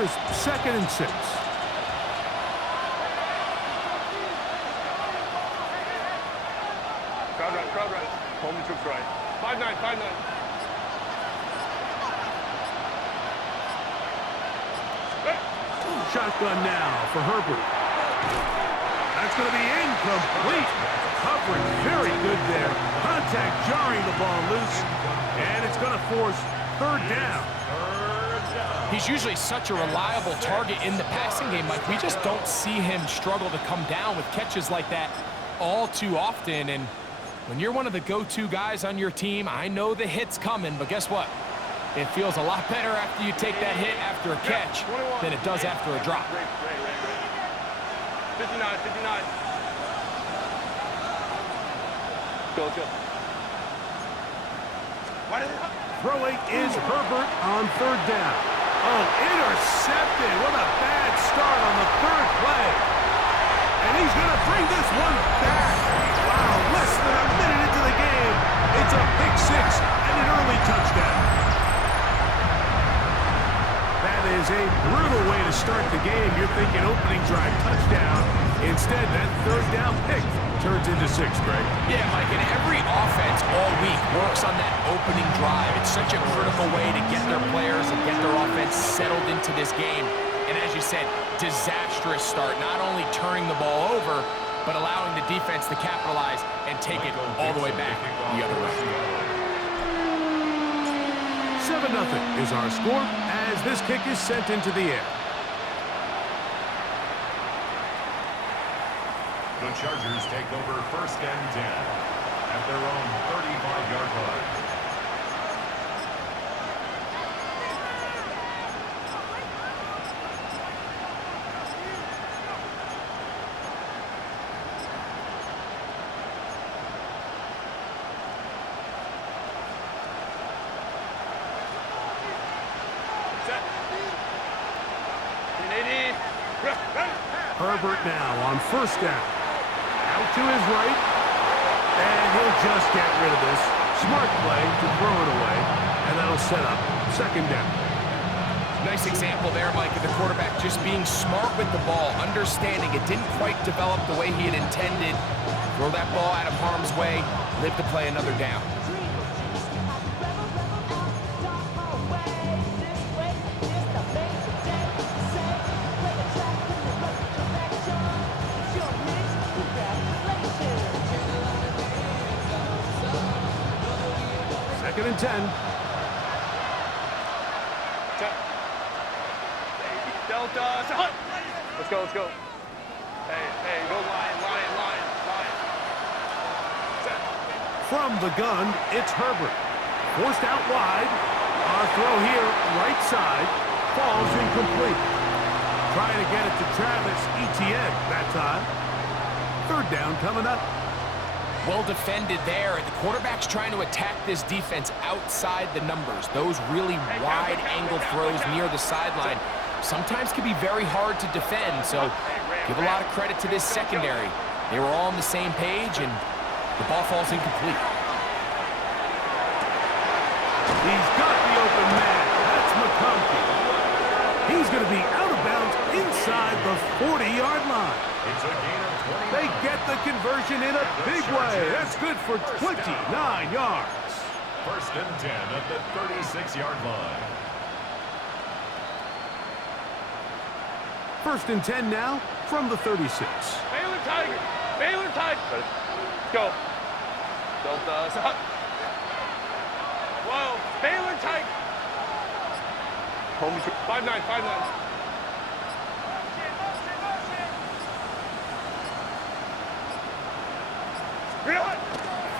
Here's 2nd and 6. Crowd right. Home troops right. 5-9, 5-9. Shotgun now for Herbert. That's going to be incomplete. Coverage very good there. Contact jarring the ball loose. And it's going to force 3rd down. He's usually such a reliable target in the passing game, Mike. We just don't see him struggle to come down with catches like that all too often. And when you're one of the go-to guys on your team, I know the hit's coming, but guess what? It feels a lot better after you take that hit after a catch than it does after a drop. 59, 59. Go. Throwing is Herbert on 3rd down. Oh, intercepted. What a bad start on the 3rd play. And he's going to bring this one back. Wow, less than a minute into the game. It's a pick 6 and an early touchdown. That is a brutal way to start the game. You're thinking opening drive touchdown. Instead, that 3rd down pick turns into 6, Greg. Yeah, Mike, and every offense all week works on that opening drive. It's such a critical way to get their players and get their offense settled into this game. And as you said, disastrous start, not only turning the ball over, but allowing the defense to capitalize and take it all the way back the other way. 7-0 is our score as this kick is sent into the air. The Chargers take over 1st and 10 at their own 35-yard line. Herbert now on 1st down. Out to his right. And he'll just get rid of this. Smart play to throw it away. And that'll set up 2nd down. Nice example there, Mike, of the quarterback just being smart with the ball, understanding it didn't quite develop the way he had intended. Throw that ball out of harm's way, live to play another down. Second and 10. Delta. Let's go. Hey, go line. From the gun, it's Herbert. Forced out wide. Our throw here, right side, falls incomplete. Trying to get it to Travis Etienne that time. 3rd down coming up. Well defended there. The quarterback's trying to attack this defense outside the numbers. Those really wide angle throws near the sideline sometimes can be very hard to defend, so give a lot of credit to this secondary. They were all on the same page, and the ball falls incomplete. He's got the open man. That's McConkey. He's going to be out of bounds inside the 40-yard line. It's a gain of 20. They get the conversion in a big way. That's good for 29 yards. 1st and 10 at the 36-yard line. 1st and 10 now from the 36. Baylor Tiger. Let's go. Delta. Whoa. Baylor Tiger. Home 5-9, 5-9.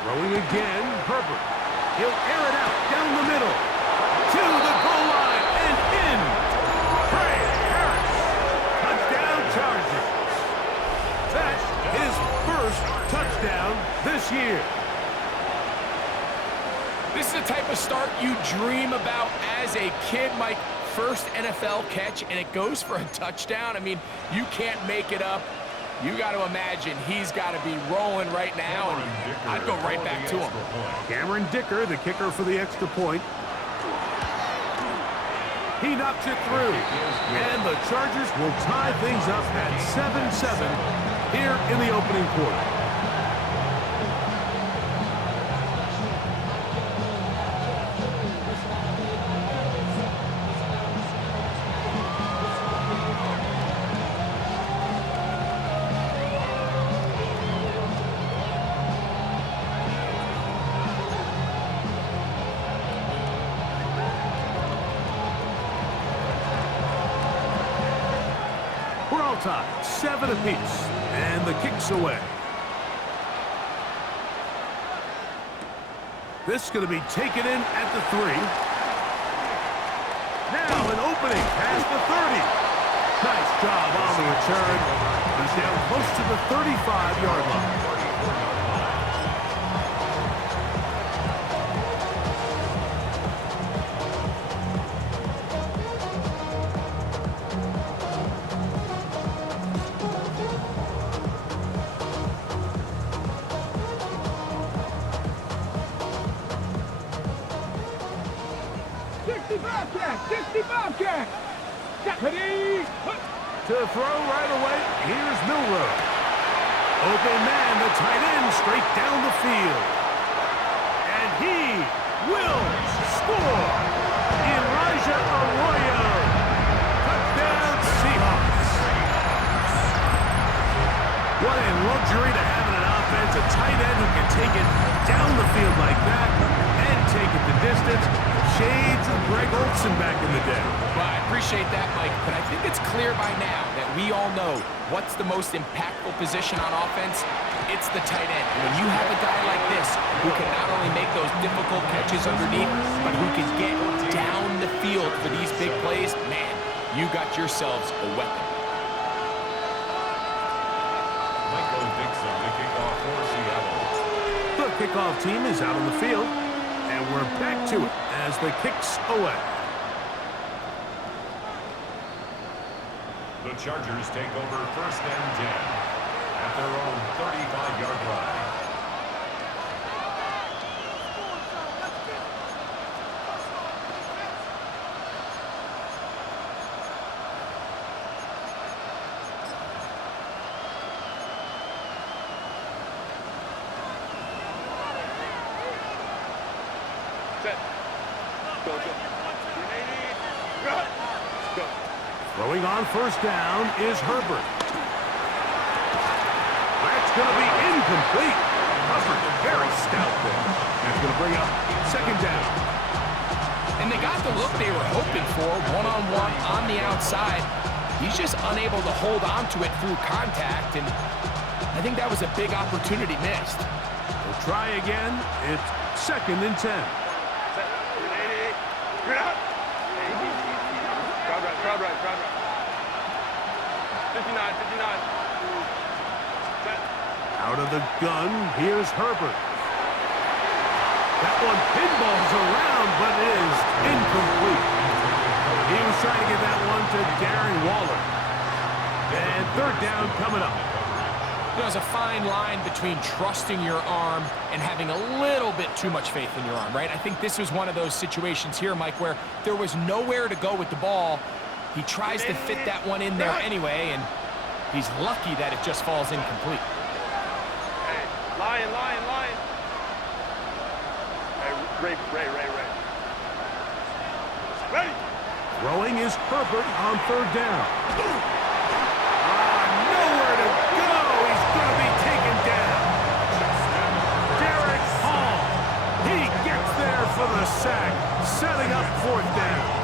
Throwing again, Herbert. He'll air it out down the middle. To the goal line and in. Trey Harris. Touchdown Chargers. That's his 1st touchdown this year. This is the type of start you dream about as a kid, Mike. 1st NFL catch, and it goes for a touchdown. I mean, you can't make it up. You got to imagine he's got to be rolling right now, and I'd go right back to him. Cameron Dicker, the kicker for the extra point. He knocks it through. And the Chargers will tie things up at 7-7 here in the opening quarter. We're all tied, 7 apiece, and the kick's away. This is going to be taken in at the 3. Now an opening past the 30. Nice job on the return. He's down close to the 35-yard line. To throw right away, here's Milrow. Open man, the tight end, straight down the field. And he will score. Elijah Arroyo. Touchdown, Seahawks. What a luxury to have in an offense, a tight end who can take it down the field like that and take it the distance. Shades of Greg Olsen back in the day. Well, I appreciate that, Mike, but I think it's clear by now that we all know what's the most impactful position on offense. It's the tight end. When you have a guy like this who can not only make those difficult catches underneath, but who can get down the field for these big plays, man, you got yourselves a weapon. Michael Dixon, the kickoff for Seattle. The kickoff team is out on the field, and we're back to it as the kick's away. The Chargers take over first and 10 at their own 35-yard line. Set. Go, go. Go. Throwing on first down is Herbert. That's going to be incomplete. Hubbard very stout there. That's going to bring up second down. And they got the look they were hoping for, one-on-one on the outside. He's just unable to hold on to it through contact, and I think that was a big opportunity missed. We'll try again. It's second and 10. Set. 180. Out. Crowd right. 59. Set. Out of the gun, here's Herbert. That one pinballs around, but it is incomplete. He was trying to get that one to Darren Waller. And third down coming up. There's a fine line between trusting your arm and having a little bit too much faith in your arm, right? I think this was one of those situations here, Mike, where there was nowhere to go with the ball. He tries to fit that one in there anyway, and he's lucky that it just falls incomplete. Hey, lion. Hey, Ray. Ready. Throwing is Herbert on third down. Nowhere to go. He's going to be taken down. Derek Hall. He gets there for the sack, setting up fourth down.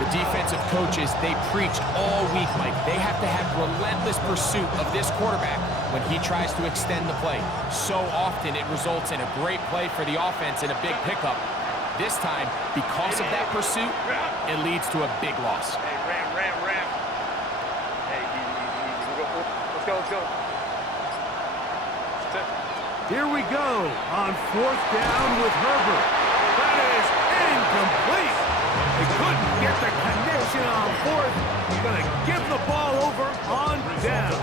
The defensive coaches, they preached all week, Mike. They have to have relentless pursuit of this quarterback when he tries to extend the play. So often it results in a great play for the offense and a big pickup. This time, because of that pursuit, it leads to a big loss. Hey, ram. Hey, easy. Let's go. Set. Here we go on fourth down with Herbert. That is incomplete. They couldn't get the connection on fourth. Going to give the ball over on down.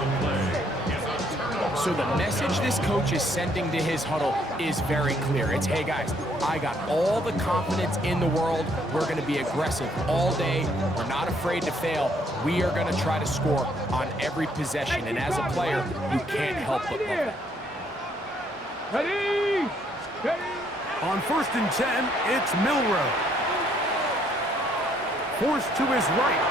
So the message this coach is sending to his huddle is very clear. It's, hey guys, I got all the confidence in the world. We're going to be aggressive all day. We're not afraid to fail. We are going to try to score on every possession. And as a player, you can't help but love that. Ready? On 1st and 10, it's Milrow. Forced to his right.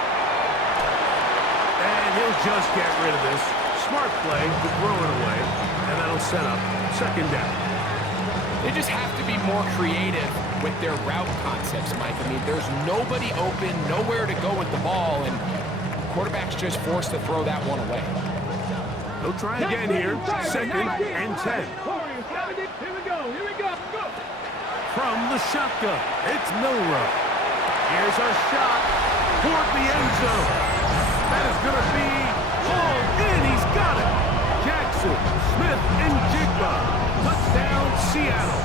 And he'll just get rid of this. Smart play to throw it away. And that'll set up 2nd down. They just have to be more creative with their route concepts, Mike. I mean, there's nobody open, nowhere to go with the ball, and quarterback's just forced to throw that one away. They'll try again here. 2nd and 10. Here we go. From the shotgun, it's Milrow. Here's our shot toward the end zone. That is going to be hauled in. He's got it. Jackson, Smith, and Jigba. Touchdown, Seattle.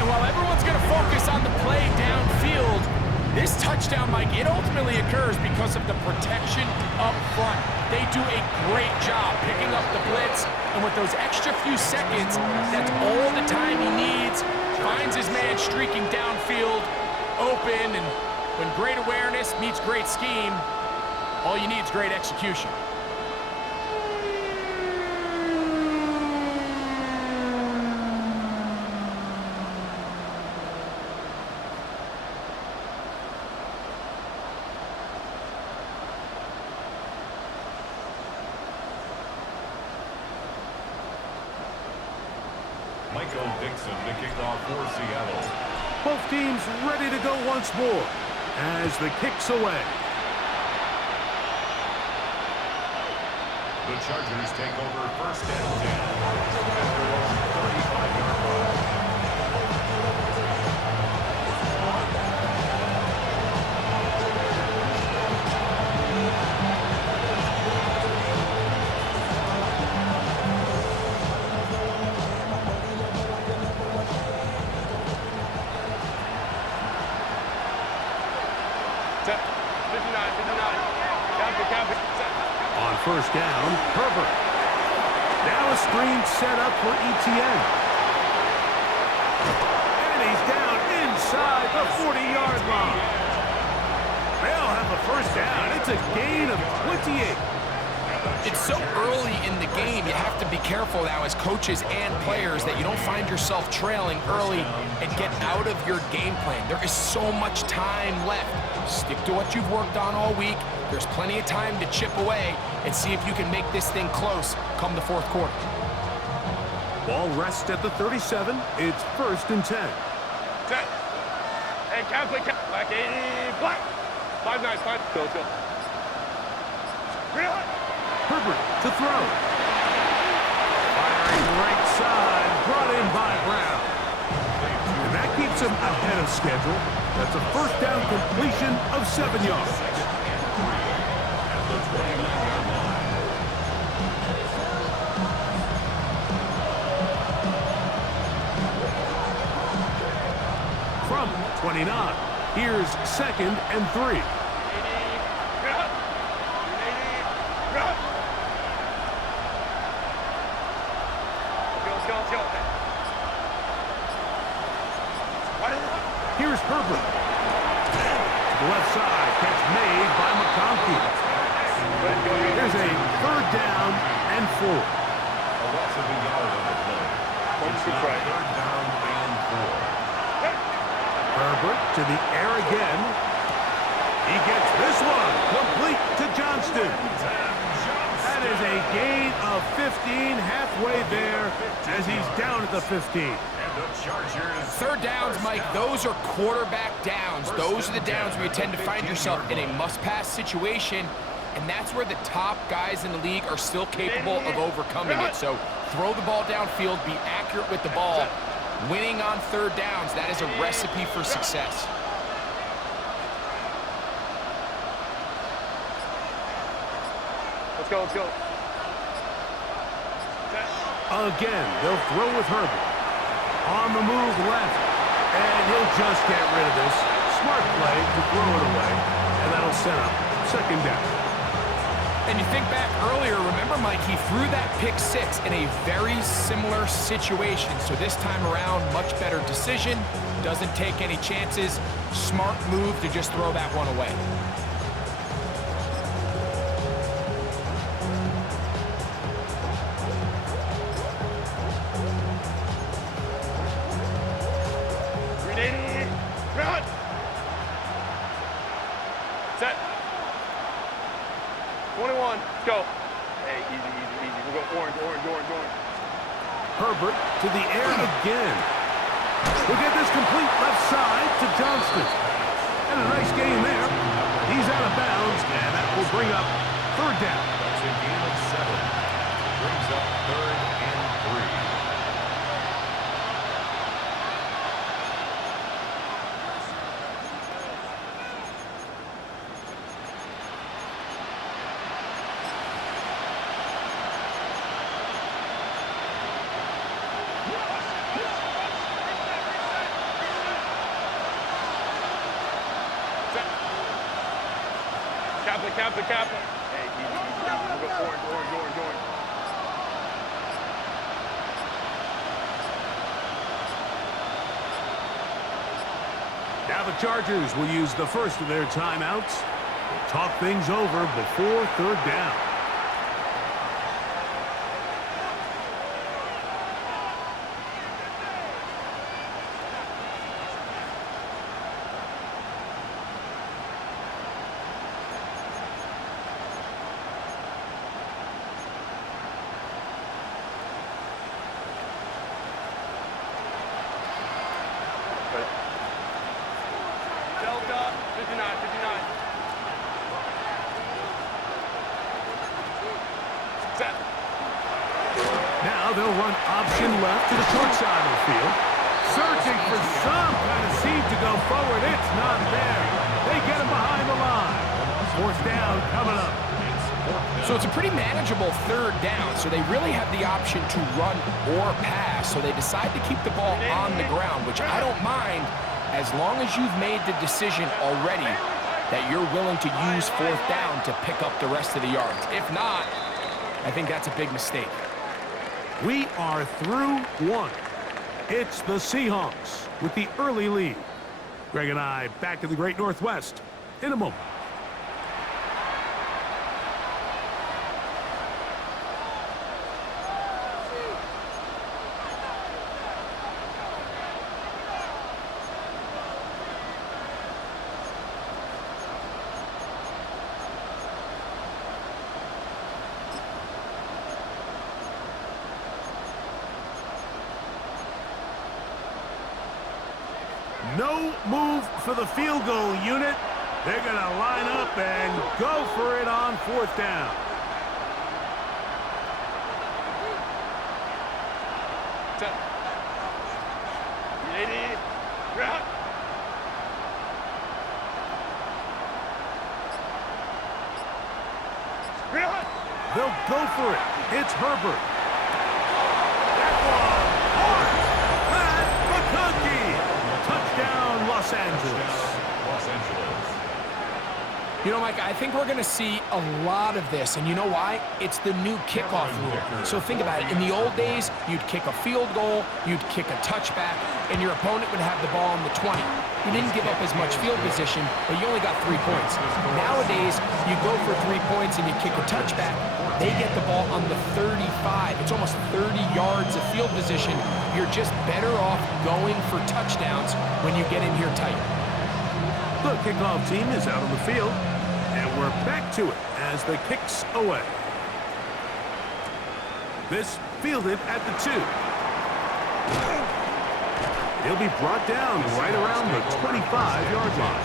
And while everyone's going to focus on the play downfield, this touchdown, Mike, it ultimately occurs because of the protection up front. They do a great job picking up the blitz, and with those extra few seconds, that's all the time he needs. Finds his man streaking downfield, open, and when great awareness meets great scheme, all you need is great execution. To kick off for Seattle. Both teams ready to go once more as the kick's away. The Chargers take over 1st and 10 at their own 35-yard line. On 1st down, Herbert. Now a screen set up for Etienne. And he's down inside the 40-yard line. They'll have a 1st down. It's a gain of 28. It's so early in the game, you have to be careful now as coaches and players that you don't find yourself trailing early and get out of your game plan. There is so much time left. Stick to what you've worked on all week. There's plenty of time to chip away and see if you can make this thing close come the 4th quarter. Ball rests at the 37. It's 1st and 10. Set. And count, black 80, black. 5-9, 5. Go. Really? Herbert to throw. Firing right side, brought in by Brown. And that keeps him ahead of schedule. That's a 1st down completion of 7 yards. At the 29-yard line. From 29, here's 2nd and 3. Here's Herbert. To the left side, catch made by McConkey. There's a 3rd down and 4. A loss of a yard on the play. It's now 3rd down and 4. Herbert to the air again. He gets this one complete to Johnston. That is a gain of 15 halfway there as he's down at the 15. 3rd downs, Mike, those are quarterback downs. Those are the downs where you tend to find yourself in a must-pass situation, and that's where the top guys in the league are still capable of overcoming it. So throw the ball downfield, be accurate with the ball. Winning on 3rd downs, that is a recipe for success. Let's go. Again, they'll throw with Herbert. On the move left. And he'll just get rid of this. Smart play to throw it away. And that'll set up 2nd down. And you think back earlier, remember, Mike, he threw that pick six in a very similar situation. So this time around, much better decision, doesn't take any chances. Smart move to just throw that one away. Set. 21. Let's go. Hey, easy, easy, easy. We'll go orange, orange, orange, orange. Herbert to the air again. We'll get this complete left side to Johnston. And a nice game there. He's out of bounds, and that will bring up third down. That's a gain of 7. Brings up 3rd and 3. Kappa. Hey, easy, easy, easy. We'll go orange, orange, orange, orange. Now the Chargers will use the first of their timeouts. We'll talk things over before third down. Delta, 59, 59. Set. Now they'll run option left to the short side of the field. Searching for some kind of seed to go forward. It's not there. They get him behind the line. Fourth down coming up. So it's a pretty manageable third down, so they really have the option to run or pass. So they decide to keep the ball on the ground, which I don't mind as long as you've made the decision already that you're willing to use fourth down to pick up the rest of the yards. If not, I think that's a big mistake. We are through one. It's the Seahawks with the early lead. Greg and I back in the Great Northwest in a moment. No move for the field goal unit. They're going to line up and go for it on fourth down. Set. Ready. Route. Route. They'll go for it. It's Herbert. That one hard. Pat McConkey. Touchdown, Los Angeles. Los Angeles. You know, Mike, I think we're going to see a lot of this, and you know why? It's the new kickoff rule. So think about it. In the old days, you'd kick a field goal, you'd kick a touchback, and your opponent would have the ball on the 20. You didn't give up as much field position, but you only got 3 points. Nowadays, you go for 3 points and you kick a touchback, they get the ball on the 35. It's almost 30 yards of field position. You're just better off going for touchdowns when you get in here tight. The kickoff team is out on the field, and we're back to it as the kick's away. This fielded at the 2. He'll be brought down right around the 25-yard line.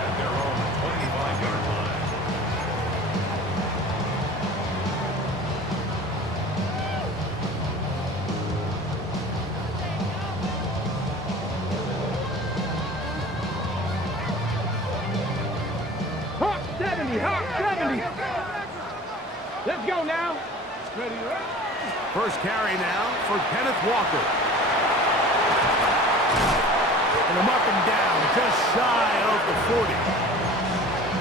At their own 25-yard line. Hawk 70, Hawk 70. Let's go now. Ready, right? First carry now for Kenneth Walker. And a up and down, just shy of the 40.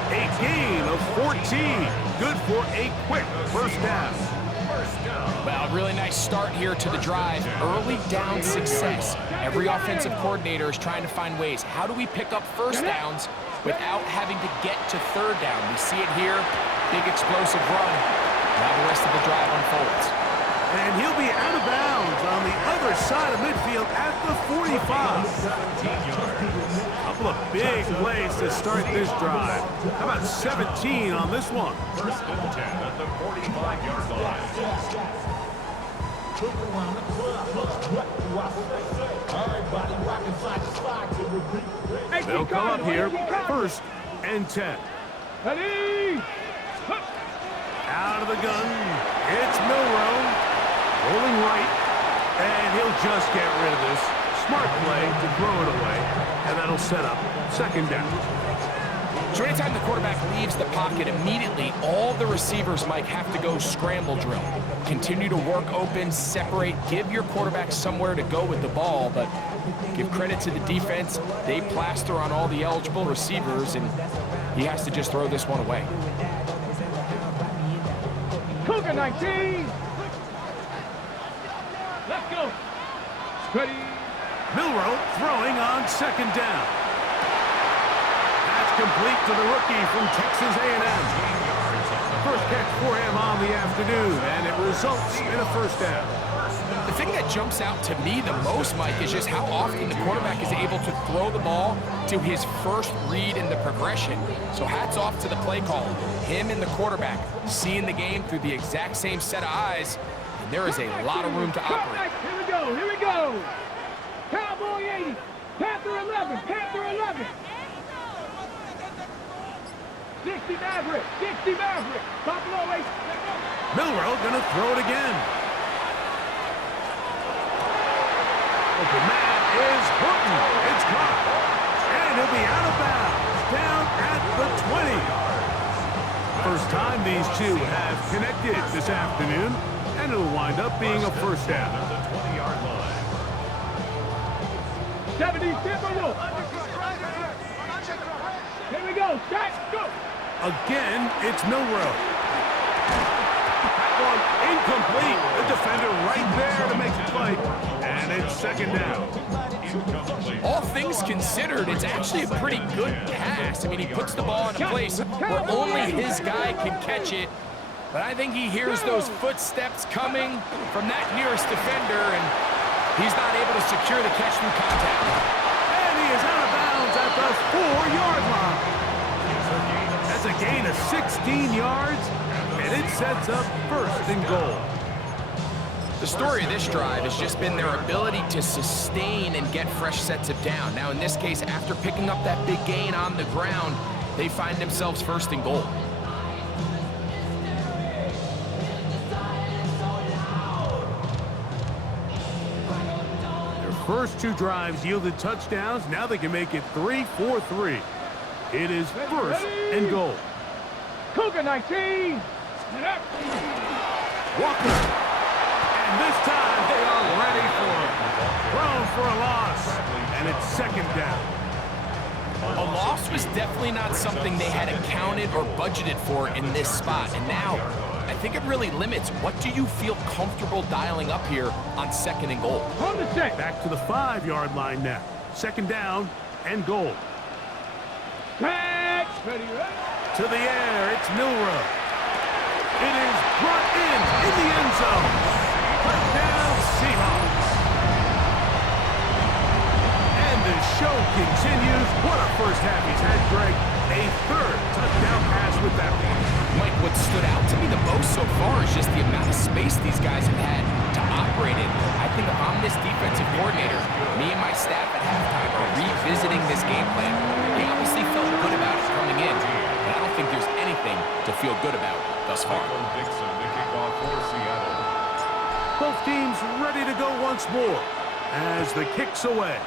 A gain of 14. Good for a quick first down. Well, really nice start here to the drive. Early down success. Every offensive coordinator is trying to find ways. How do we pick up first downs without having to get to third down? We see it here. Big explosive run. Now the rest of the drive unfolds. And he'll be out of bounds on the other side of midfield at the 45. Couple of big plays to start this drive. How about 17 on this one? First and 10 at the 45-yard line. They'll come up here. First and 10. Ready? Out of the gun. It's Milroe. Rolling right. And he'll just get rid of this. Smart play to throw it away. And that'll set up second down. So anytime the quarterback leaves the pocket, immediately all the receivers, Mike, have to go scramble drill. Continue to work open, separate, give your quarterback somewhere to go with the ball, but give credit to the defense. They plaster on all the eligible receivers, and he has to just throw this one away. Cougar 19. Let's go. Ready? Milroe throwing on second down. That's complete to the rookie from Texas A&M. First catch for him on the afternoon, and it results in a first down. The thing that jumps out to me the most, Mike, is just how often the quarterback is able to throw the ball to his first read in the progression. So hats off to the play call. Him and the quarterback seeing the game through the exact same set of eyes, and there is a lot of room to operate. Here we go. Here we go. Cowboy 80. Panther 11. Panther 11. 60 Maverick. 60 Maverick. Buffalo 8. Milroe gonna throw it again. Open man is Horton. It's caught. And he'll be out of bounds. Down at the 20. First time these two have connected this afternoon. And it'll wind up being a first down. At the 20-yard line. 70 Timberwolf. Here we go. Shot. Go. Again, it's Milroe. That one incomplete. The defender right there to make the play. And it's second down. Incomplete. All things considered, it's actually a pretty good pass. I mean, he puts the ball in a place where only his guy can catch it. But I think he hears those footsteps coming from that nearest defender, and he's not able to secure the catch through contact. And he is out of bounds at the 4-yard line. That's a gain of 16 yards, and it sets up first and goal. The story of this drive has just been their ability to sustain and get fresh sets of down. Now, in this case, after picking up that big gain on the ground, they find themselves first and goal. First two drives yielded touchdowns. Now they can make it 3-4-3. It is first and goal. Cougar 19. Walker. And this time they are ready for it. Thrown for a loss. And it's second down. A loss was definitely not something they had accounted or budgeted for in this spot. And now, I think it really limits what do you feel comfortable dialing up here on second and goal. On the set. Back to the 5-yard line now. Second down and goal. Back. Ready, ready. To the air, it's Milroe. It is brought in the end zone. Touchdown, Seahawks. And the show continues. What a first half he's had, Greg. A third touchdown pass with that one. Mike, what stood out to me the most so far is just the amount of space these guys have had to operate in. I think if I'm this defensive coordinator, me and my staff at halftime are revisiting this game plan. They obviously felt good about it coming in, and I don't think there's anything to feel good about thus far. Dixon to kick off for Seattle. Both teams ready to go once more as the kick's away.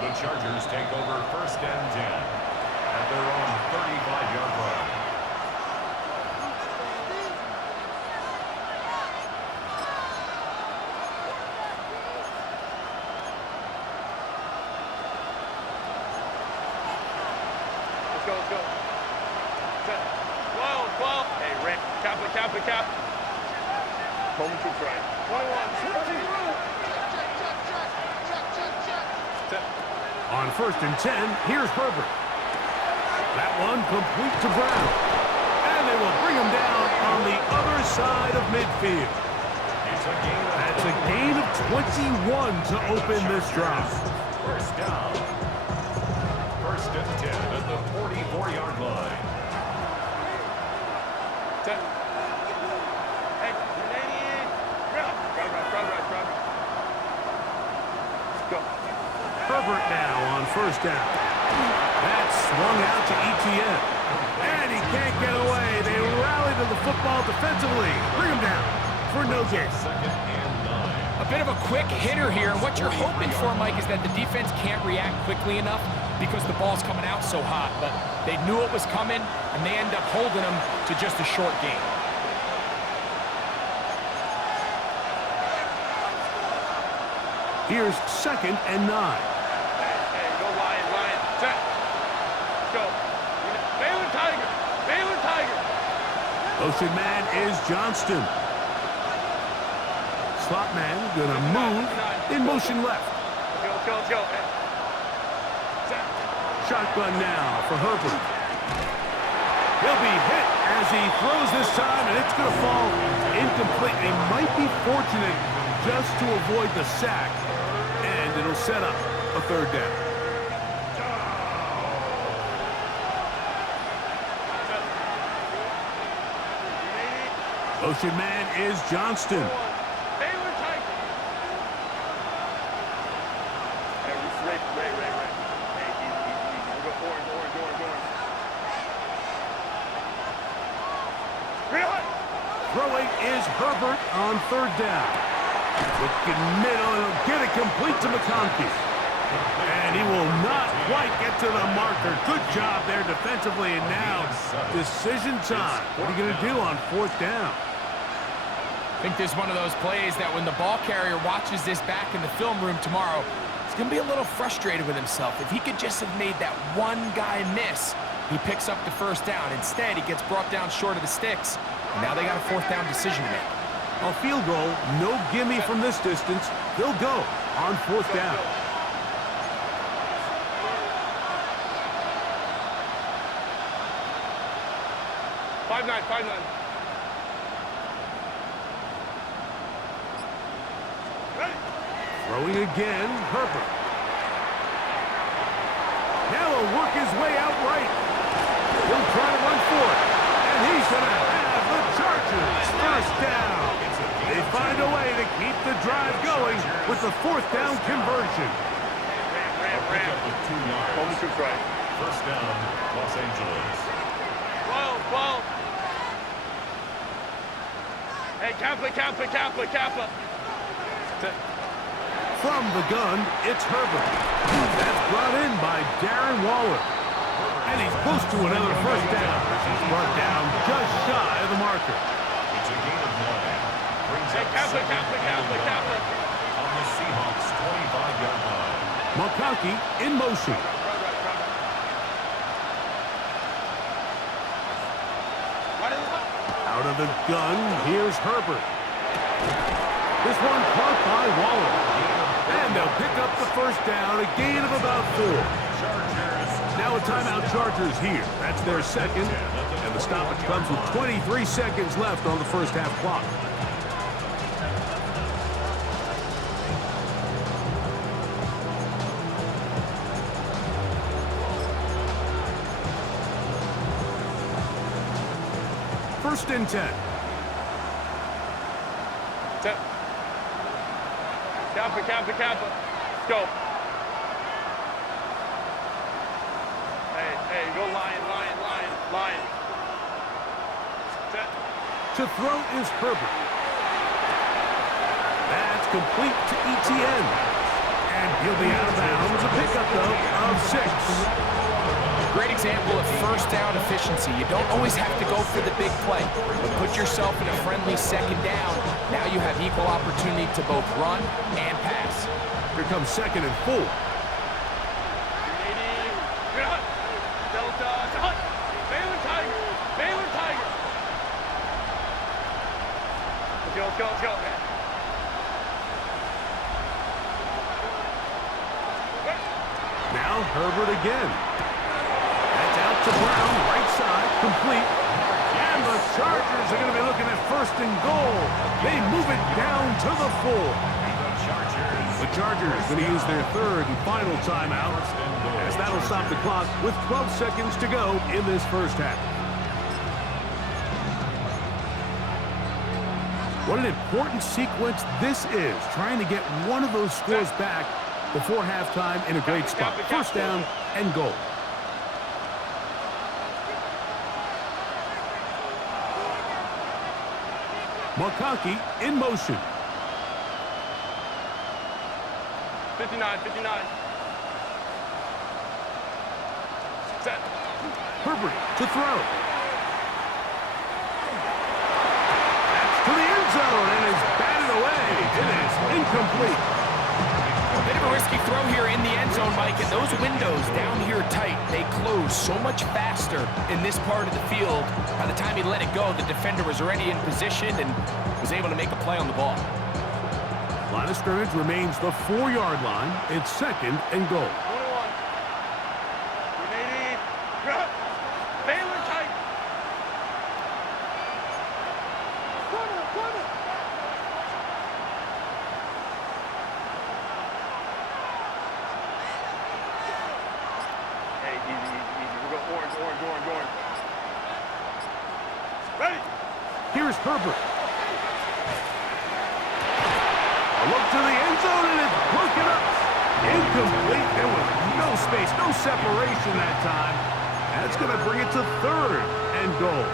The Chargers take over first and 10 at their own 35-yard line. let's go. 12. Hey, Rick, cap. Home troops right. 21. On 1st and 10, here's Herbert. That one complete to Brown. And they will bring him down on the other side of midfield. That's a gain of 21 to open this drive. First down. 1st and 10 at the 44-yard line. 10. Hey, Canadian. Run. Let's go. Herbert now on 1st down. That's swung out to ETN. And he can't get away. They rally to the football defensively. Bring him down for no gain. 2nd and 9. A bit of a quick hitter here, and what you're hoping for, Mike, is that the defense can't react quickly enough because the ball's coming out so hot. But they knew it was coming, and they end up holding them to just a short gain. Here's 2nd and 9. Hey, go Lion. Set. Go. Baylor Tiger. Motion man is Johnston. Slot man gonna move in motion left. Let's go. Hey. Set. Shotgun now for Herbert. He'll be hit as he throws this time, and it's gonna fall incomplete. They might be fortunate just to avoid the sack, and it'll set up a 3rd down. Motion man is Johnston. Baylor Tiger. Hey, Ray. Hey, easy. We'll go orange. Really? Throwing is Herbert on 3rd down. Looking middle, and he'll get it complete to McConkey. And he will not quite get to the marker. Good job there defensively, and now decision time. What are you going to do on 4th down? I think this is one of those plays that when the ball carrier watches this back in the film room tomorrow, he's going to be a little frustrated with himself. If he could just have made that one guy miss, he picks up the 1st down. Instead, he gets brought down short of the sticks, and now they got a 4th down decision to make. A field goal, no gimme from this distance. They'll go on 4th down. Five nine. Throwing again, Herbert. Now he'll work his way out right. He'll try to run for it. And he's going to have the Chargers 1st down. They find a way to keep the drive going with the 4th down conversion. Pick up with 2 yards. Home troops right. 1st down, Los Angeles. 12. Hey, Kappa. From the gun, it's Herbert. That's brought in by Darren Waller. And he's close to another 1st down. He's brought down just shy of the marker. It's a gain of 9. Brings Hey, up Kappa. on the Seahawks' 25-yard line. McConkey in motion. Out of the gun, here's Herbert. This one caught by Waller. And they'll pick up the 1st down, a gain of about 4. Now a timeout Chargers here. That's their 2nd. And the stoppage comes with 23 seconds left on the 1st half clock. First and 10. Kappa. Let's go. Hey, go Lion. Set. To throw is Herbert. That's complete to ETN. And he'll be out of bounds. A pickup, though, of 6. Great example of 1st down efficiency. You don't always have to go for the big play, but put yourself in a friendly 2nd down. Now you have equal opportunity to both run and pass. Here comes 2nd and 4. Delta. Let's go, let's go. Now Herbert again. That's out to Brown, right side, complete. And the Chargers are going to be looking at 1st and goal. They move it down to the 4. The Chargers going to use their 3rd and final timeout, as that'll stop the clock with 12 seconds to go in this first half. What an important sequence this is, trying to get one of those scores back before halftime in a great spot. 1st down and goal. McConkey in motion. 59, 59. Set. Herbert to throw. That's to the end zone and is batted away. It is incomplete. A bit of a risky throw here in the end zone, Mike, and those windows down here tight, they close so much faster in this part of the field. By the time he let it go, the defender was already in position and was able to make a play on the ball. Line of scrimmage remains the 4-yard line. It's 2nd and goal. 21. 180. Grab. Baylor tight. Hey, easy, easy, easy. We're going orange, orange, orange, orange. Ready. Here's Herbert. A look to the end zone, and it's broken up. Incomplete. There was no space, no separation that time. That's going to bring it to 3rd and goal.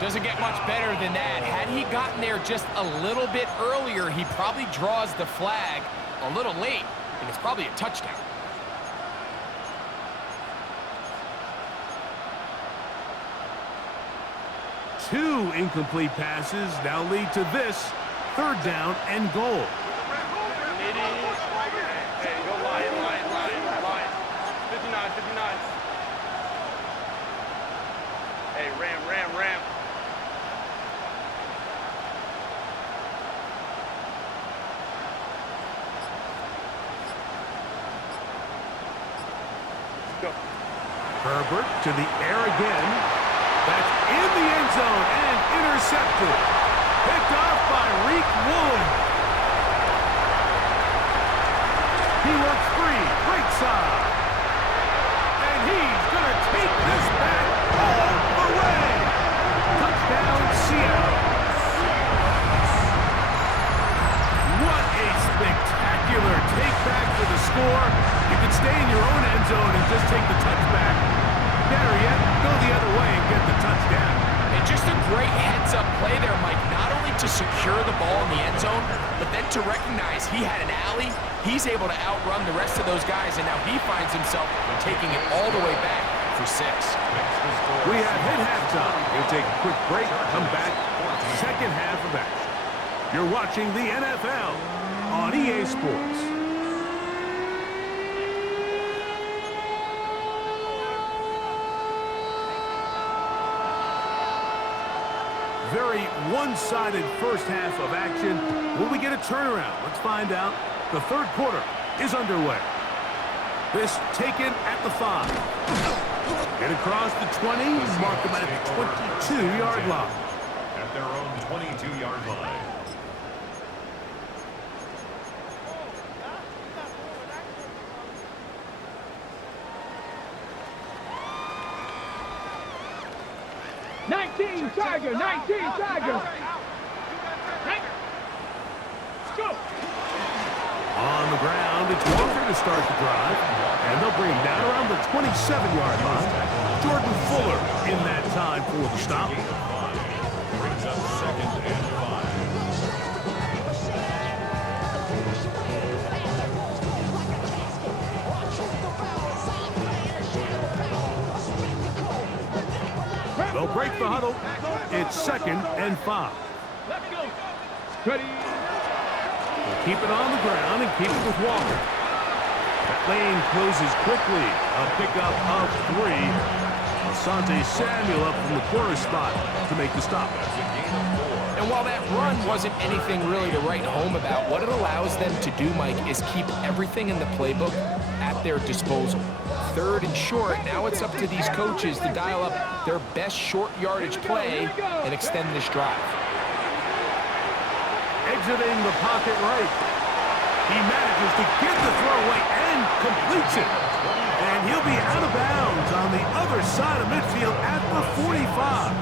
Doesn't get much better than that. Had he gotten there just a little bit earlier, he probably draws the flag a little late, and it's probably a touchdown. Two incomplete passes now lead to this 3rd down and goal. Hey, go line, line, line, line. 59, 59. Hey, ram, ram, ram. Go. Herbert to the air again. That's in the end zone and intercepted. Picked off by Reek Woolen. He works free, right side. And he's going to take this back all the way. Touchdown, Seattle. What a spectacular take back for the score. You can stay in your own end zone and just take the touchback. Better yet, go the other way and get the touchdown. And just a great heads-up play there, Mike, not only to secure the ball in the end zone, but then to recognize he had an alley. He's able to outrun the rest of those guys, and now he finds himself taking it all the way back for 6. We have hit halftime. We'll take a quick break, come back, 2nd half of action. You're watching the NFL on EA Sports. Very one-sided first half of action. Will we get a turnaround? Let's find out. The 3rd quarter is underway. This taken at the 5. Get across the 20, mark them at the 22-yard line. At their own 22-yard line. Tiger, 19 Tiger. Go. On the ground, it's Walker to start the drive. And they'll bring him down around the 27-yard line. Jordan Fuller in that time for the stop. Brings up 2nd and 5. They'll break the huddle. It's 2nd and 5. Let's go. Ready. They'll keep it on the ground and keep it with Walker. That lane closes quickly. A pickup of 3. Asante Samuel up from the corner spot to make the stop. And while that run wasn't anything really to write home about, what it allows them to do, Mike, is keep everything in the playbook at their disposal. Third and short, now it's up to these coaches to dial up their best short yardage play and extend this drive. Exiting the pocket right. He manages to get the throw away and completes it. And he'll be out of bounds on the other side of midfield at the 45.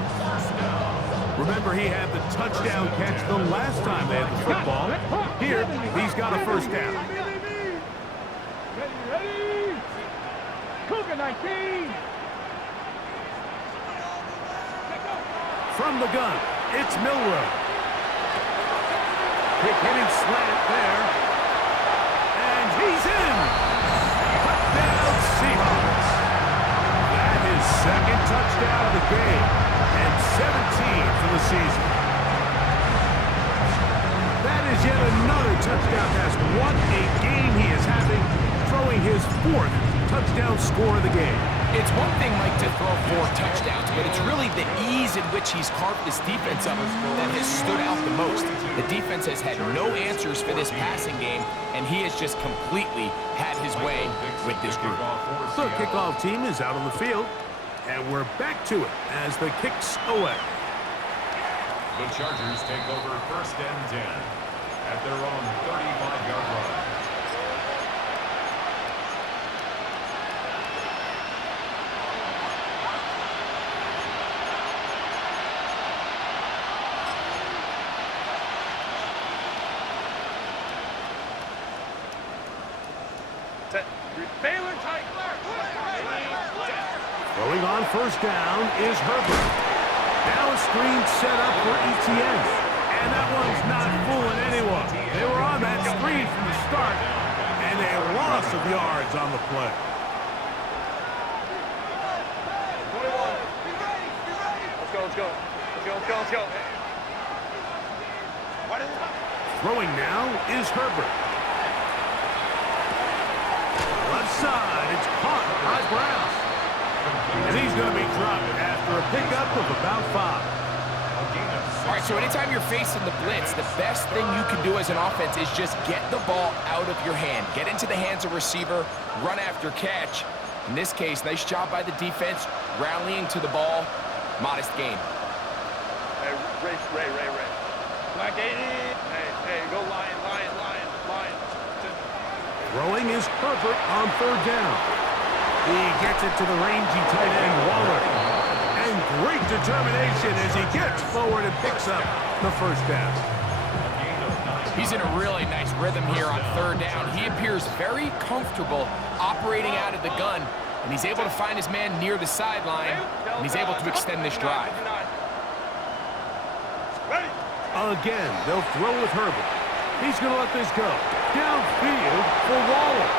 Remember, he had the touchdown catch the last time they had the football. Here, he's got a first down. Ready. Cougar 19. From the gun, it's Milrow. Quick hitting slant there. And he's in. Touchdown Seahawks. That is second touchdown of the game. And 17 for the season. That is yet another touchdown pass. What a game he is having, throwing his fourth touchdown score of the game. It's one thing, Mike, to throw 4 touchdowns, but it's really the ease in which he's carved this defense up that has stood out the most. The defense has had no answers for this passing game, and he has just completely had his way with this group. The kickoff team is out on the field. And we're back to it as the kick's away. The Chargers take over first and 10 at their own 35-yard line. Baylor tight. Throwing on first down is Herbert. Now a screen set up for ETN. And that one's not fooling anyone. They were on that screen from the start, and a loss of yards on the play. 21. Let's go. Throwing now is Herbert. Left side, it's caught by Brown. And he's going to be dropped after a pickup of about 5. All right, so anytime you're facing the blitz, the best thing you can do as an offense is just get the ball out of your hand. Get into the hands of receiver, run after catch. In this case, nice job by the defense, rallying to the ball. Modest gain. Hey, Ray. Black 80. Hey, go Lion. Throwing is Herbert on third down. He gets it to the rangy tight end, Waller. And great determination as he gets forward and picks up the first down. He's in a really nice rhythm here on third down. He appears very comfortable operating out of the gun, and he's able to find his man near the sideline, and he's able to extend this drive. Again, they'll throw with Herbert. He's going to let this go. Downfield for Waller.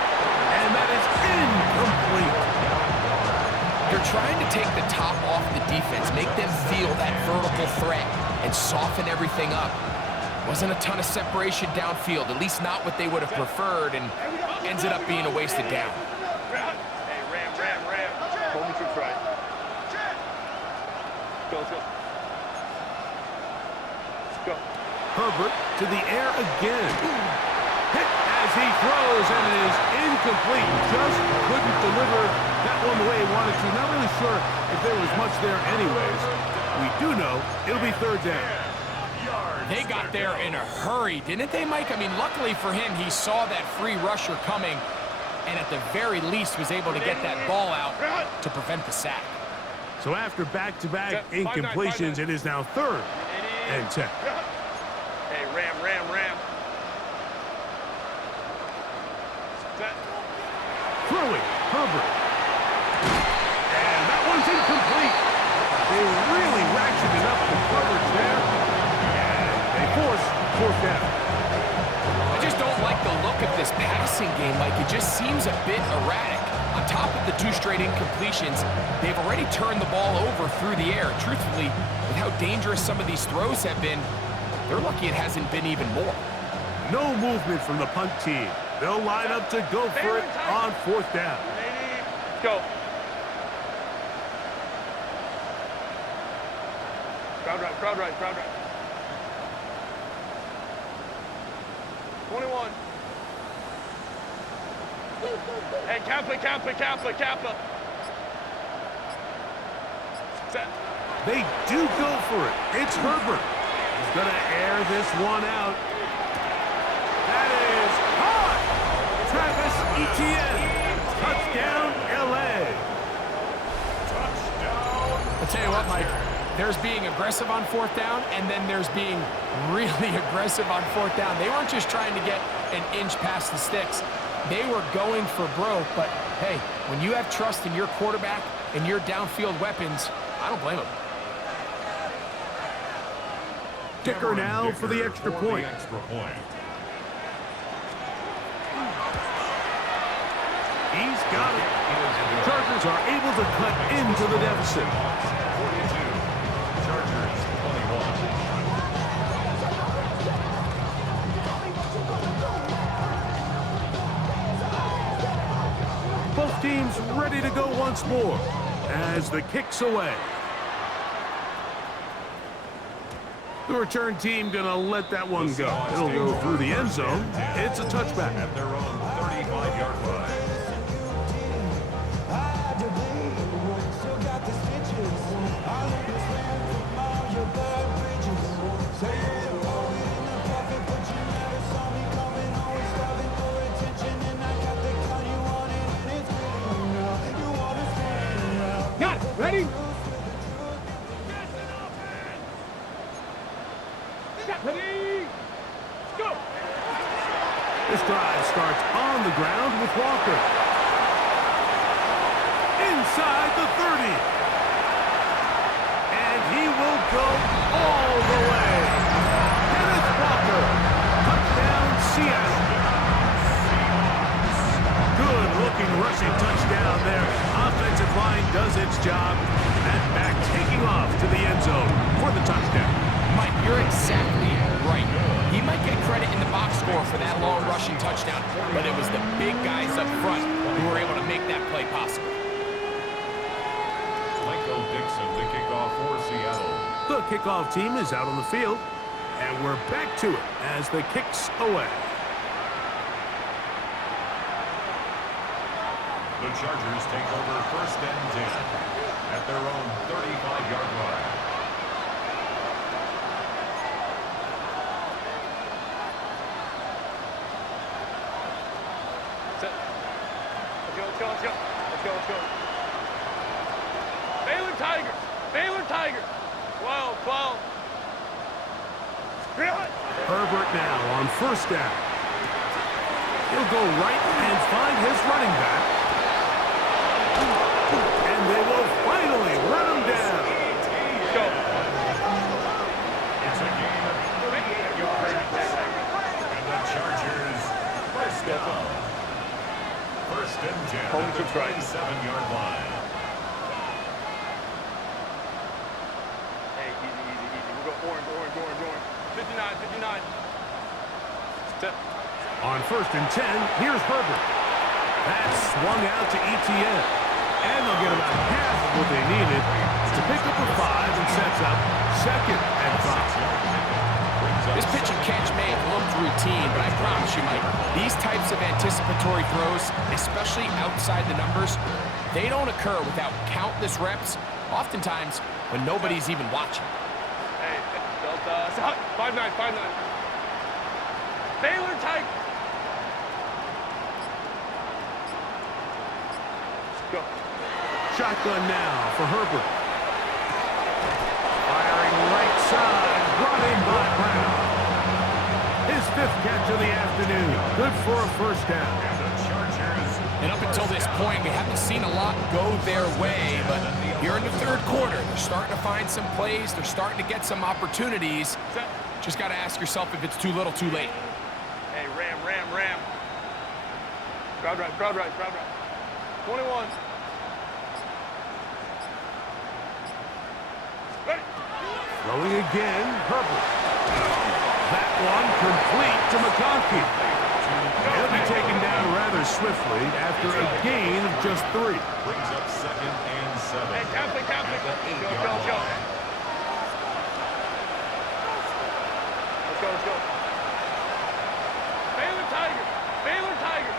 And that is incomplete. They're trying to take the top off the defense, make them feel that vertical threat, and soften everything up. Wasn't a ton of separation downfield, at least not what they would have preferred, and ends it up being a wasted down. Hey, Ram. Hold me to try. Let's go. Herbert to the air again. Hit as he throws, and it is incomplete. Just couldn't deliver that one the way he wanted to. Not really sure if there was much there anyways. We do know it'll be third down. They got there in a hurry, didn't they, Mike? I mean, luckily for him, he saw that free rusher coming, and at the very least was able to get that ball out to prevent the sack. So after back-to-back incompletions, it is now third and 10. Hey, Ram. Throwing, Herbert. And that one's incomplete. They really ratcheted up the coverage there. And they force fourth down. I just don't like the look of this passing game, Mike. It just seems a bit erratic. On top of the 2 straight incompletions, they've already turned the ball over through the air. Truthfully, with how dangerous some of these throws have been, they're lucky it hasn't been even more. No movement from the punt team. They'll line up to go for it on fourth down. Go. Crowd right, crowd right, crowd right. 21. Hey, Kappa, Kappa, Kappa, Kappa. Set. They do go for it. It's Herbert. He's going to air this one out. That is hot. Travis Etienne. Touchdown, L.A. Touchdown. I'll tell you what, Mike. There's being aggressive on fourth down, and then there's being really aggressive on fourth down. They weren't just trying to get an inch past the sticks. They were going for broke, but hey, when you have trust in your quarterback and your downfield weapons, I don't blame them. Kicker now for the extra point. He's got it. And the Chargers are able to cut into the deficit. 42. Chargers 21. Both teams ready to go once more as the kick's away. The return team gonna let that one go. It'll go through the end zone. It's a touchback. At their own 35-yard line. Got it. Ready? Ready? Go! This drive starts on the ground with Walker. Inside the 30. And he will go all the way. Kenneth Walker. Touchdown, Seattle. Good-looking rushing touchdown there. Offensive line does its job. And back taking off to the end zone for the touchdown. Mike, you're exactly right. He might get credit in the box score for that long rushing touchdown, but it was the big guys up front who were able to make that play possible. Dixon to kick off for Seattle. The kickoff team is out on the field, and we're back to it as the kick's away. The Chargers take over first and 10 at their own 35-yard line. Set. Let's go, let's go, let's go. Let's go, let's go. Baylor Tigers. Baylor Tigers. 12, 12. Really? Herbert now on first down. He'll go right and find his running back. And they will finally run him down. Let's go. It's a game of 38 yards. And the Chargers first down. First and 10 at the 27-yard line. Hey, easy, easy, easy. We'll go orange, orange, orange, orange. 59, 59. Step. On first and 10, here's Herbert. That's swung out to Etienne. And they'll get about half of what they needed to pick up a 5 and sets up second and 5. This pitch and catch may have looked routine, but I promise you, Mike, these types of anticipatory throws, especially outside the numbers, they don't occur without countless reps, oftentimes when nobody's even watching. Hey, Delta. 5-9, 5-9. Baylor Tigers. Go. Shotgun now for Herbert. Firing right side, brought in by Brown. His 5th catch of the afternoon. Good for a first down. And the Chargers. And up until this point, we haven't seen a lot go their way, but here in the third quarter, they're starting to find some plays. They're starting to get some opportunities. Just got to ask yourself if it's too little, too late. Hey, ram, ram, ram. Crowd right, crowd right, crowd right. 21. Ready. Throwing again, Herbert. That one complete to McConkey. He'll be taken down rather swiftly after a gain of just 3. Brings up second and 7. Hey, Catholic, Catholic. Go, go, go. let's go. Baylor Tiger. Baylor Tiger.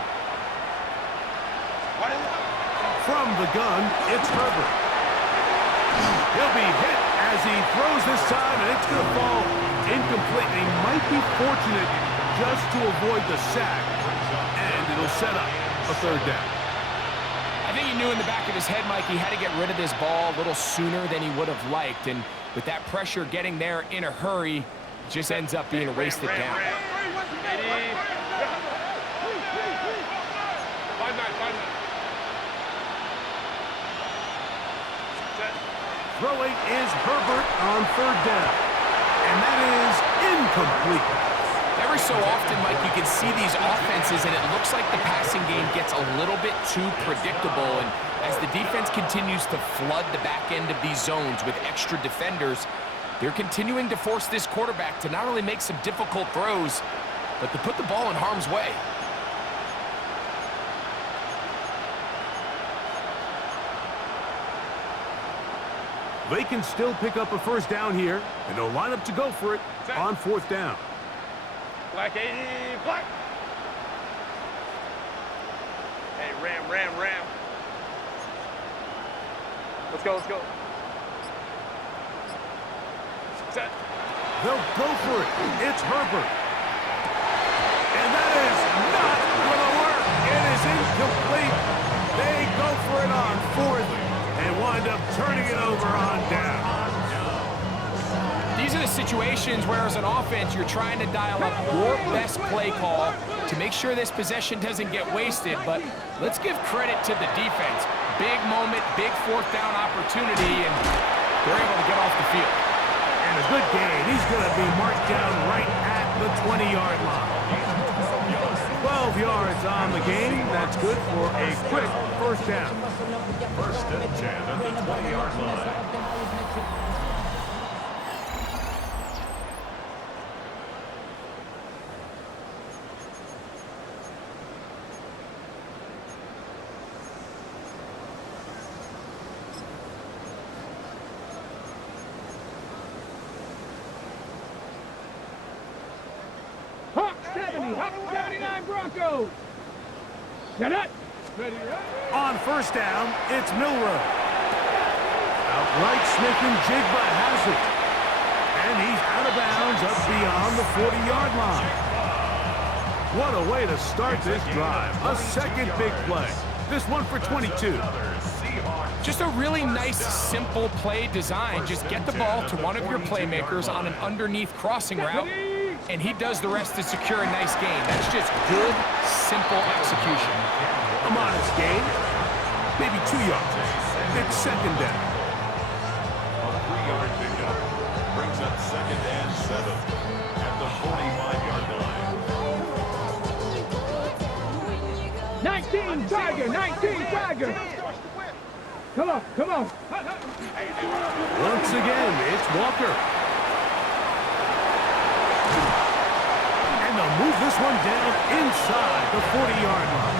From the gun, it's Herbert. He'll be hit as he throws this time, and it's going to fall incomplete. He might be fortunate just to avoid the sack, and it'll set up a third down. I think he knew in the back of his head, Mike, he had to get rid of this ball a little sooner than he would have liked, and with that pressure getting there in a hurry, it just ends up being a wasted down. 5-9. Throwing is Herbert on third down, and that is incomplete. Every so often, Mike, you can see these offenses, and it looks like the passing game gets a little bit too predictable, and as the defense continues to flood the back end of these zones with extra defenders, they're continuing to force this quarterback to not only make some difficult throws, but to put the ball in harm's way. They can still pick up a first down here, and they'll line up to go for it on fourth down. Black 80, black. Hey, ram. Let's go. Set. They'll go for it. It's Herbert. And that is not going to work. It is incomplete. They go for it on fourth and wind up turning it over on down. These are the situations where, as an offense, you're trying to dial up your best play call to make sure this possession doesn't get wasted. But let's give credit to the defense. Big moment, big fourth down opportunity, and they're able to get off the field. And a good gain. He's going to be marked down right at the 20-yard line. 12 yards on the game. That's good for a quick first down. First and 10 at the 20-yard line. Hawk 70, Hawk 79 Broncos. Set up. Ready, On first down, it's Milroe. Outright Smith and Jigba has it. And he's out of bounds up beyond the 40-yard line. What a way to start this drive. A second big play. This one for 22. Just a really nice, simple play design. Just get the ball to one of your playmakers on an underneath crossing route, and he does the rest to secure a nice gain. That's just good, simple execution. A modest gain. Maybe 2 yards. It's second down. A 3-yard pickup brings up second and 7 at the 45-yard line. 19 Tiger, 19 Tiger. Come on. Once again, it's Walker. And they'll move this one down inside the 40-yard line.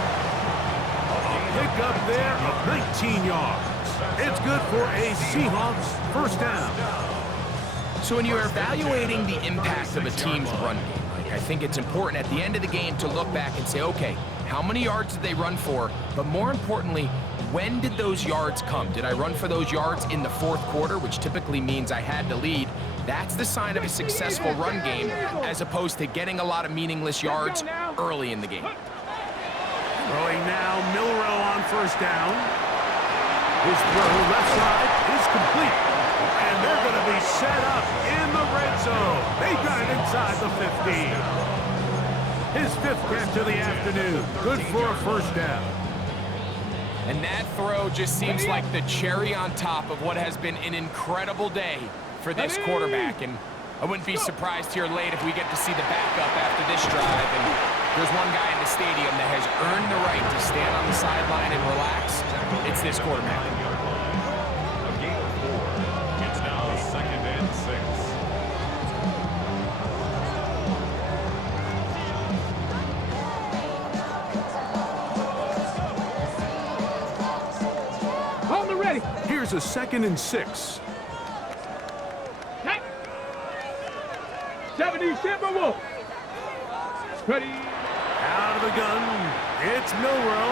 A pickup there of 19 yards. It's good for a Seahawks first down. So when you're evaluating the impact of a team's run game, I think it's important at the end of the game to look back and say, okay, how many yards did they run for? But more importantly, when did those yards come? Did I run for those yards in the fourth quarter, which typically means I had to lead? That's the sign of a successful run game, as opposed to getting a lot of meaningless yards early in the game. Throwing now, Milroe on first down. His throw left side is complete. And they're going to be set up in the red zone. They got it inside the 15. His fifth catch of the afternoon. Good for a first down. And that throw just seems like the cherry on top of what has been an incredible day for this quarterback. And I wouldn't be surprised here late if we get to see the backup after this drive. And there's one guy in the stadium that has earned the right to stand on the sideline and relax. It's this quarterback. A gain of 4. It's now second and 6. On the ready. Here's a second and 6. 70 Ready, set, move. Ready. Out of the gun, it's Milrow.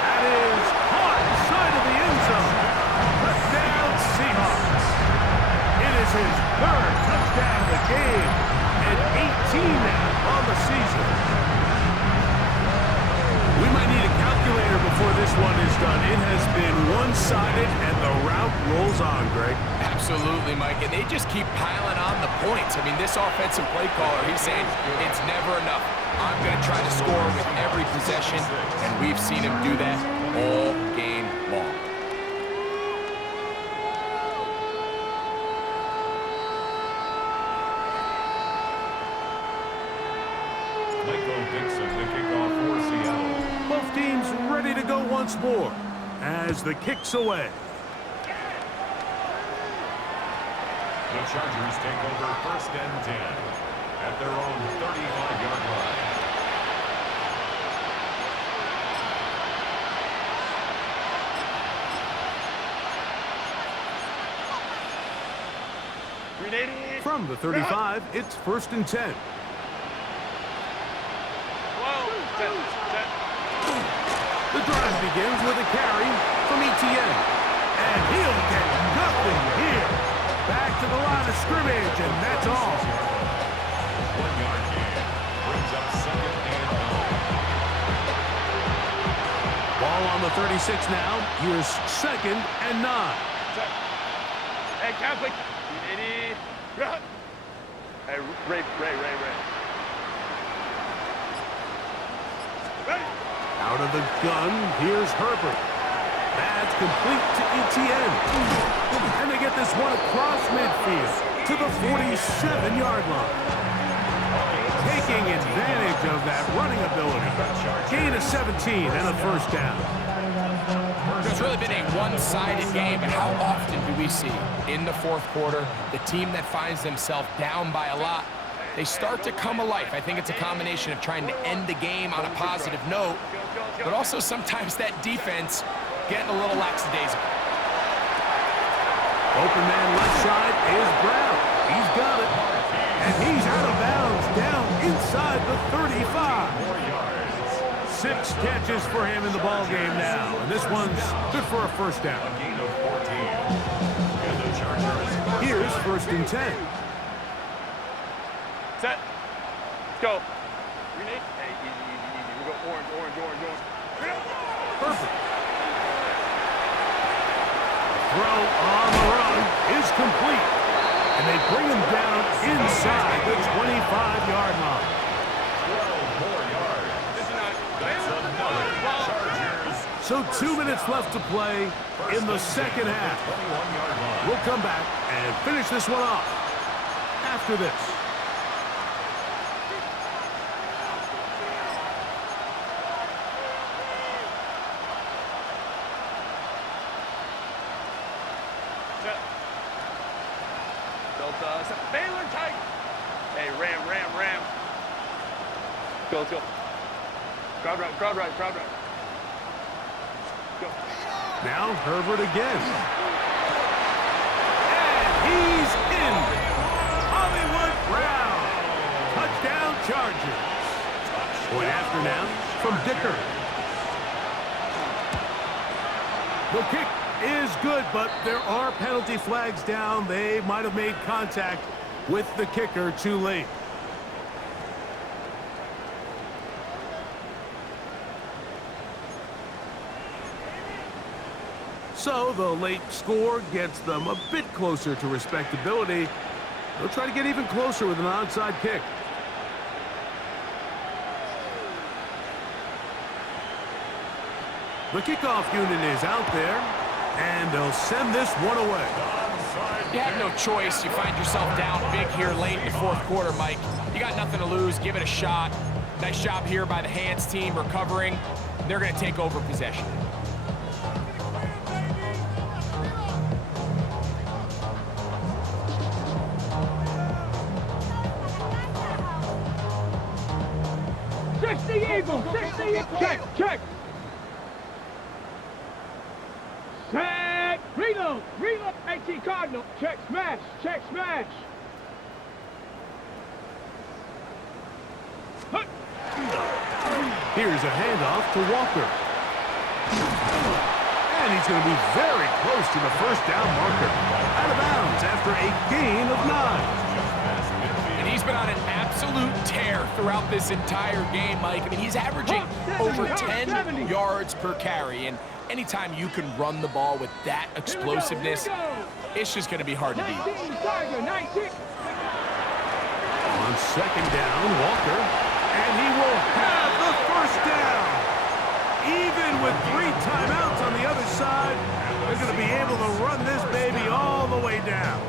That is caught side of the end zone. Touchdown, Seahawks. It is his third touchdown of the game, and 18 now on the season. We might need a calculator before this one is done. It has been one-sided, and the route rolls on, Greg. Absolutely, Mike, and they just keep piling on the points. I mean, this offensive play caller, he's saying it's never enough. I'm going to try to score with every possession, and we've seen him do that all game long. Both teams ready to go once more as the kick's away. The Chargers take over 1st and 10 at their own 35-yard line. From the 35, it's 1st and 10. The drive begins with a carry from Etienne. And he'll get nothing here. Back to the line of scrimmage, and that's all. 1-yard gain brings up 2nd and 9. Ball on the 36 now. Here's 2nd and 9. Hey, Catholic. Hey, Ray. Ready? Out of the gun, here's Herbert. That's complete to Etienne. And they get this one across midfield to the 47-yard line. Taking advantage of that running ability. Gain of 17 and a 1st down. It's really been a one-sided game, but how often do we see in the 4th quarter the team that finds themselves down by a lot, they start to come alive. I think it's a combination of trying to end the game on a positive note, but also sometimes that defense getting a little lackadaisical. Open man left side is Brown. He's got it. And he's out of bounds down inside the 35. 6 catches for him in the ball game now. And this one's good for a 1st down. A gain of 14. And the Chargers. Here's 1st and 10. Set. Let's go. Hey, easy. We go orange. Perfect. Throw on the run is complete. And they bring him down inside the 25-yard line. 12 more yards. That's another Chargers. So 2 minutes left to play in the 2nd half. 21-yard line. We'll come back and finish this one off after this. Baylor tight. Hey, ram. Let's go. Crowd right. Go. Now Herbert again. And he's in. Hollywood Brown. Touchdown Chargers. Point after now from Dicker. The kick is good, but there are penalty flags down. They might have made contact with the kicker too late. So the late score gets them a bit closer to respectability. They'll try to get even closer with an onside kick. The kickoff unit is out there, and they'll send this one away. You have no choice. You find yourself down big here late in the 4th quarter, Mike. You got nothing to lose. Give it a shot. Nice job here by the hands team recovering. They're going to take over possession. Check. Set. Reload. AT Cardinal. Check, smash. Here's a handoff to Walker. And he's going to be very close to the first down marker. Out of bounds after a gain of 9. And he's been on an absolute tear throughout this entire game, Mike. I mean, he's averaging over 10 yards per carry. And anytime you can run the ball with that explosiveness, it's just going to be hard to beat. On second down, Walker. And he will have the first down. Even with 3 timeouts on the other side, they're going to be able to run this baby all the way down.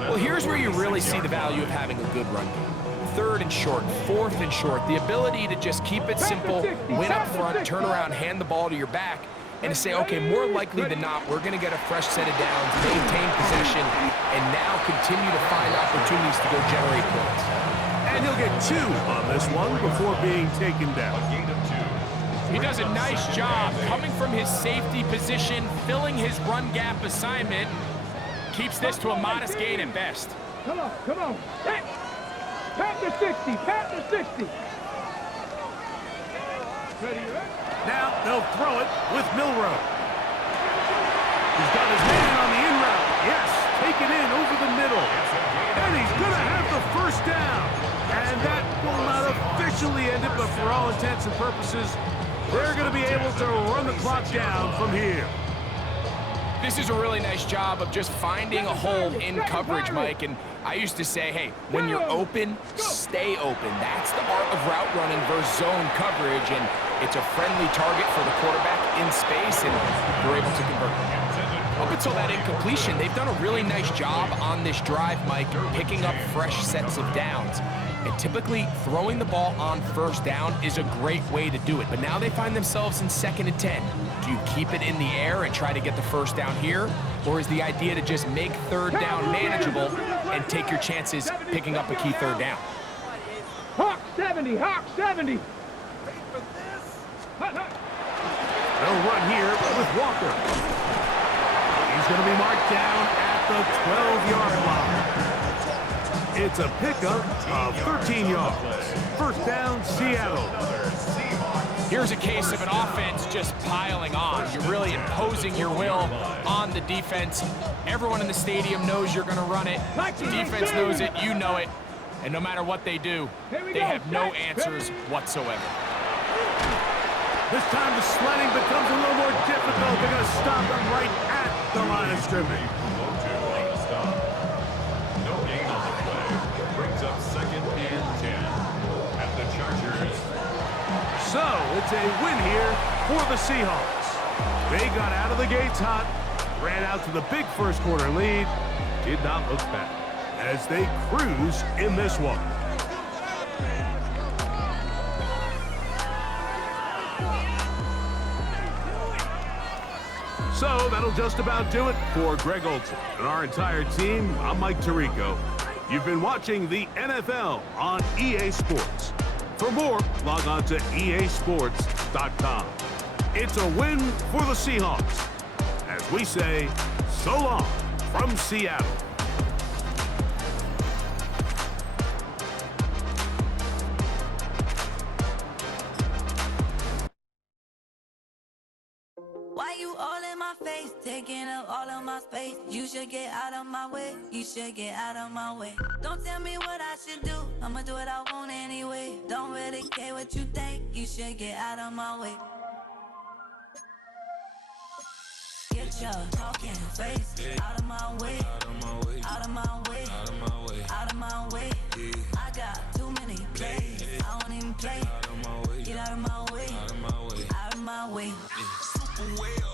Well, here's where you really see the value of having a good run game. 3rd and short, 4th and short, the ability to just keep it simple, win up front, turn around, hand the ball to your back, and to say, okay, more likely than not, we're going to get a fresh set of downs, maintain possession, and now continue to find opportunities to go generate points. And he'll get 2 on this one before being taken down. He does a nice job coming from his safety position, filling his run gap assignment, keeps this to a modest gain at best. Come on, come on. Pat the 60, pat the 60. Now they'll throw it with Milrow. He's got his man on the in route. Yes, taken in over the middle. And he's going to have the first down. And that will not officially end it, but for all intents and purposes, they're going to be able to run the clock down from here. This is a really nice job of just finding a hole in coverage, Mike. And I used to say, hey, when you're open, stay open. That's the art of route running versus zone coverage. And it's a friendly target for the quarterback in space, and they're able to convert. Up until that incompletion, they've done a really nice job on this drive, Mike, picking up fresh sets of downs. And typically, throwing the ball on first down is a great way to do it. But now they find themselves in 2nd and 10. Do you keep it in the air and try to get the first down here? Or is the idea to just make 3rd down manageable and take your chances picking up a key 3rd down? Hawk 70, Hawk 70. They'll run here with Walker. He's going to be marked down at the 12-yard line. It's a pickup of 13 yards. First down, Seattle. Here's a case of an offense just piling on. You're really imposing your will on the defense. Everyone in the stadium knows you're going to run it. The defense knows it, you know it. And no matter what they do, they have no answers whatsoever. This time the sledding becomes a little more difficult. They're going to stop them right at the line of scrimmage. No gain on the play. Brings up 2nd and 10 at the Chargers. So it's a win here for the Seahawks. They got out of the gates hot, ran out to the big first quarter lead, did not look back as they cruise in this one. So that'll just about do it for Greg Olson and our entire team. I'm Mike Tirico. You've been watching the NFL on EA Sports. For more, log on to easports.com. It's a win for the Seahawks as we say so long from Seattle. Why you all in my face, taking up all of my space? You should get out of my way, you should get out of my way. Don't tell me what I should do, I'ma do what I want anyway. Don't really care what you think, you should get out of my way. Get your talking face out of my way, out of my way, out of my way, out of my way, out of my way. I got too many plays, I don't even play. Get out of my way, out of my way, out of my way. Super well.